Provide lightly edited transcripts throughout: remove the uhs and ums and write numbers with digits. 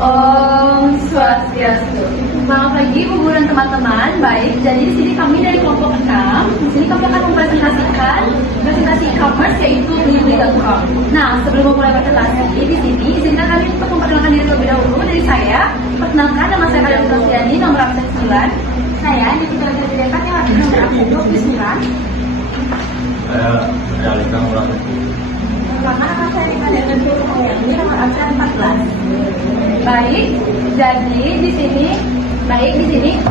Om Swastiastu. Selamat pagi Bu Guru dan teman-teman. Baik, jadi di sini kami dari kelompok 6. Di sini kami akan mempresentasikan presentasi e-commerce yaitu blibli.com. Nah, sebelum memulai presentasi di sini, izinkan kami untuk memperkenalkan diri terlebih dahulu. Dari saya, perkenalkan nama saya Kalian Sosiani, nomor absen 9. Saya Nikita Dekat yang absen nomor absen 29. Saya Realika Murad. Nama saya Rika Dekat ini nomor absen 14. Baik, jadi di sini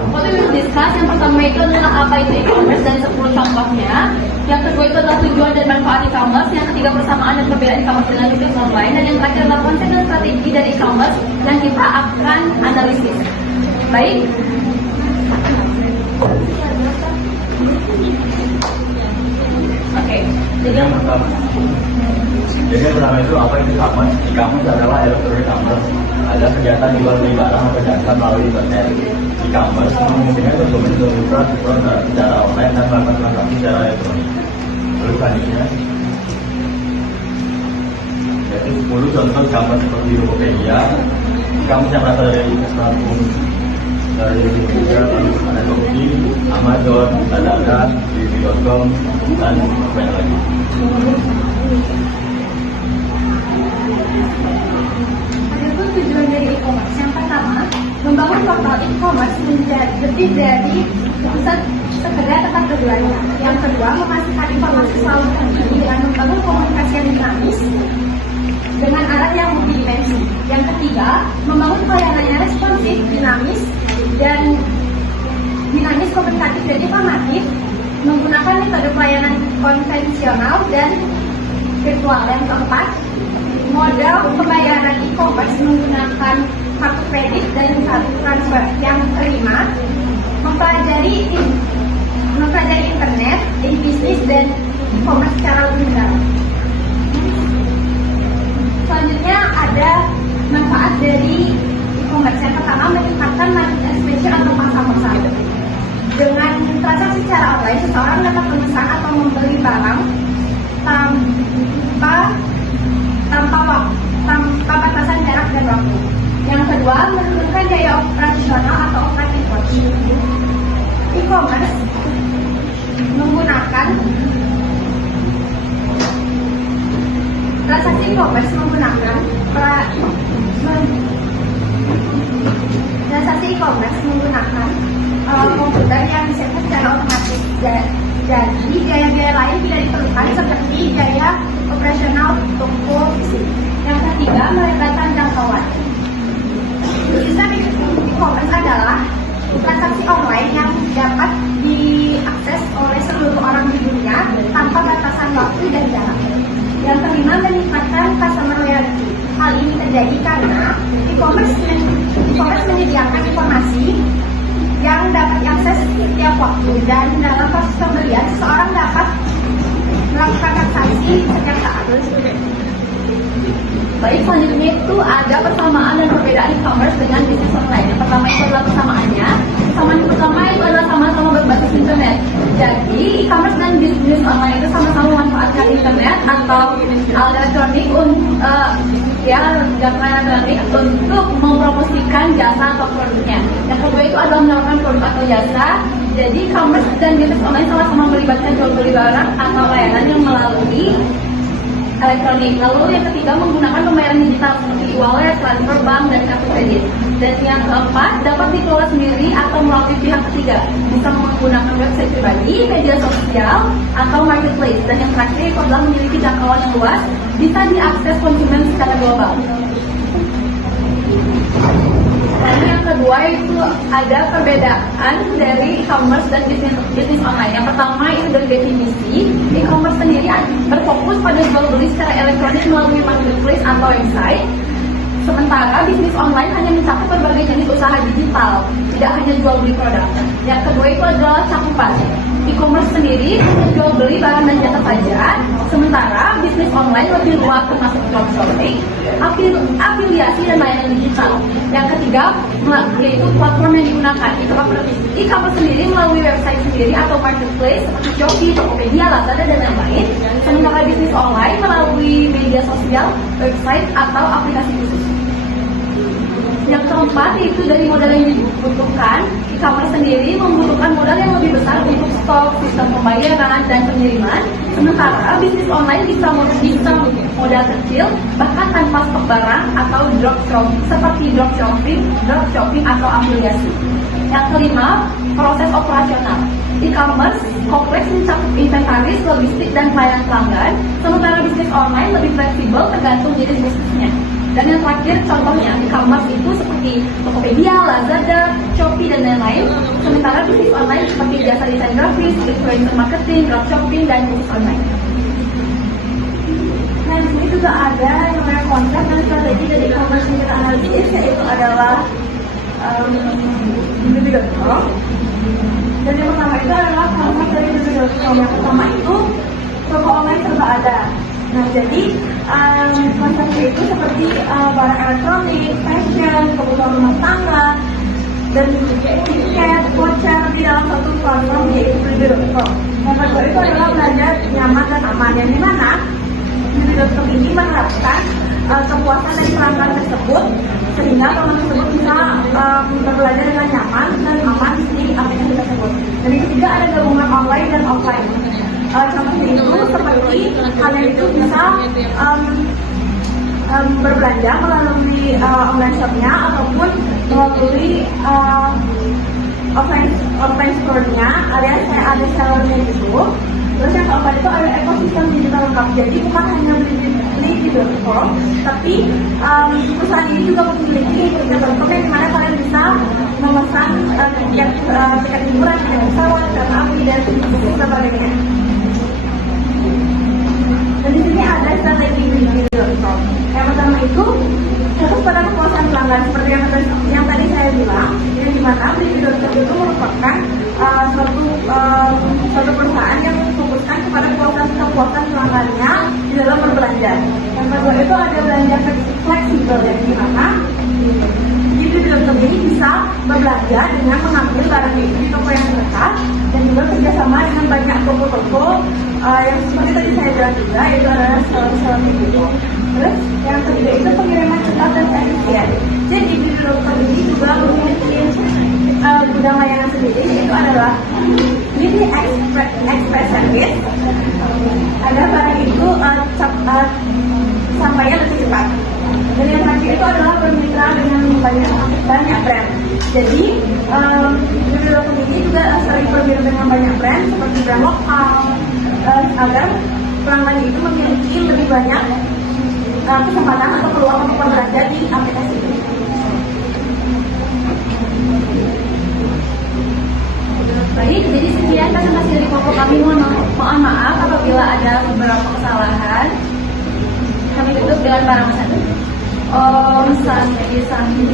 what we will discuss yang pertama itu adalah apa itu e-commerce dan 10 contohnya. Yang kedua itu adalah tujuan dan manfaat e-commerce. Yang ketiga persamaan dan perbedaan e-commerce dengan bisnis online. Dan yang terakhir adalah konsep dan strategi dari e-commerce yang kita akan analisis. Baik. Oke, jadi Yang pertama itu apa itu e-commerce? E-commerce adalah elektronik commerce. Ada kegiatan jual beli barang atau jasa melalui internet. E-commerce memungkinkan konsumen berubah secara online dan melakukan transaksi secara elektronik. Lalu selanjutnya, yaitu 10 contoh e-commerce seperti Tokopedia, e-commerce yang berasal dari platform dari Indonesia, lalu ada Shopee, Amazon, Lazada, blibli.com, dan banyak lagi. Adapun tujuan dari e-commerce yang pertama, membangun portal e-commerce menjadi lebih dari sekedar tempat berbelanja. Yang kedua, memastikan informasi selalu terkini dengan membangun komunikasi yang dinamis dengan arah yang multidimensi. Yang ketiga, membangun pelayanan yang responsif, dinamis, komunikatif dan informatif, menggunakan metode pelayanan konvensional dan virtual. Yang keempat, modal pembayaran e-commerce menggunakan kartu kredit dan kartu transfer. Yang kelima, mempelajari internet, e-bisnis dan e-commerce secara lebih mendalam. Selanjutnya ada manfaat dari e-commerce. Yang pertama, meningkatkan market expansion atau pasar. Dengan transaksi secara online, seseorang dapat memesan atau membeli barang tanpa batasan jarak dan waktu. Yang kedua, menurunkan daya operasional atau operating cost. E-commerce menggunakan transaksi e-commerce menggunakan komputer yang disetting secara otomatis. Jadi biaya-biaya lain tidak diperlukan seperti biaya operasional toko fisik. Yang ketiga, melebarkan jangkauan. Sistem e-commerce adalah transaksi online yang dapat diakses oleh seluruh orang di dunia tanpa batasan waktu dan jarak. Yang kelima, meningkatkan customer loyalty. Hal ini terjadi karena e-commerce menyediakan informasi yang dapat diakses setiap waktu, dan dalam proses pembelian seseorang dapat melakukan transaksi setiap saat. Baik, selanjutnya itu ada persamaan dan perbedaan e-commerce dengan bisnis online. Yang pertama itu adalah persamaannya. Persamaan yang pertama itu adalah sama-sama berbasis internet. Jadi e-commerce dan bisnis online itu sama-sama memanfaatkan internet atau alat elektronik untuk mempromosikan jasa atau produknya. Yang kedua itu adalah menawarkan produk atau jasa. Jadi e-commerce dan bisnis online sama-sama melibatkan jual beli barang atau layanan yang melalui elektronik. Lalu yang ketiga, menggunakan pembayaran digital seperti e-wallet, transfer bank, dan kartu kredit. Dan yang keempat, dapat dikelola sendiri atau melalui pihak ketiga. Bisa menggunakan website pribadi, media sosial, atau marketplace. Dan yang terakhir, itu adalah memiliki jangkauan yang luas, bisa diakses konsumen secara global. Dan yang kedua itu ada perbedaan dari e-commerce dan bisnis online. Yang pertama itu dari definisi. E-commerce sendiri berfokus pada jual beli secara elektronik melalui marketplace atau website. Sementara bisnis online hanya mencakup berbagai jenis usaha digital, tidak hanya jual beli produk. Yang kedua itu adalah cakupan. E-commerce sendiri hanya jual beli barang dan jasa saja, sementara bisnis online lebih luas termasuk dropshipping, afiliasi dan layanan digital. Yang ketiga yaitu platform yang digunakan. E-commerce sendiri melalui website sendiri atau marketplace seperti Shopee, Tokopedia, Lazada dan lain-lain. Sementara bisnis online melalui media sosial, website atau aplikasi khusus. keempat, yaitu dari modal yang dibutuhkan, e-commerce sendiri membutuhkan modal yang lebih besar untuk stok, sistem pembayaran, dan pengiriman. Sementara bisnis online bisa modal kecil, bahkan tanpa stok barang atau dropshipping, seperti dropshipping atau afiliasi. Yang kelima, proses operasional. E-commerce kompleks mencakup inventaris, logistik, dan pelayanan pelanggan, sementara bisnis online lebih fleksibel tergantung jenis bisnisnya. Dan yang terakhir, contohnya e-commerce itu seperti Tokopedia, Lazada, Shopee, dan lain-lain. Sementara bisnis online seperti jasa desain grafis, influencer marketing, dropshipping, dan bisnis online. Nah, di sini juga ada yang namanya konsep dan strategi dari e-commerce yang kita analisis, yaitu adalah Bibi.com. Dan yang pertama itu adalah konsep dari Bibi.com. Yang pertama itu toko online serba ada. Nah, jadi konsepnya itu seperti barang elektronik, fashion, kebutuhan rumah tangga, dan tiket, voucher di dalam satu platform yaitu Bibi.com. Yang kedua itu adalah belajar nyaman dan aman, yang dimana Bibi.com ini menerapkan kepuasan dari pelanggan tersebut sehingga pelanggan tersebut bisa berbelanja dengan nyaman dan aman di aplikasi tersebut. Dan yang ketiga ada gabungan online dan offline. Contohnya itu seperti kalian itu bisa berbelanja melalui online shopnya ataupun melalui offline store-nya alias saya ada sellernya gitu. Terus yang keempat itu ada ekosistem digital lengkap. Jadi bukan hanya beli di .com, tapi perusahaan ini juga memiliki ekosistem yang dimana kalian bisa memesan tiket liburan, tiket pesawat, kereta api, dan sebagainya. Dan di sini ada strategi Bibi.com. Yang pertama itu fokus pada kepuasan pelanggan seperti yang tadi saya bilang, yang dimana Bibi.com itu merupakan suatu perusahaan yang fokuskan kepada kepuasan pelanggannya di dalam berbelanja. Yang kedua itu ada belanja fleksibel, yang dimana Bibi.com ini bisa berbelanja dengan mengambil barang itu di toko yang terdekat dan juga kerjasama dengan banyak toko-toko yang seperti tadi saya bilang juga, yaitu adalah seller gitu. Terus yang ketiga itu pengiriman cepat dan efisien. Jadi Bibi.com ini juga memiliki gudang layanan sendiri, yaitu adalah Bibi Express Service. Ada barang itu sampainya lebih cepat. Dan yang terakhir itu adalah bermitra dengan banyak brand. Jadi Bibi.com ini juga sering bermitra dengan banyak brand seperti brand lokal agar pelanggan itu memiliki lebih banyak kesempatan atau peluang untuk berbelanja di aplikasi ini. Baik, jadi sekian presentasi dari Popo kami. Mohon maaf apabila ada beberapa kesalahan. Kami tutup dengan para pesan. Om Santi Santi.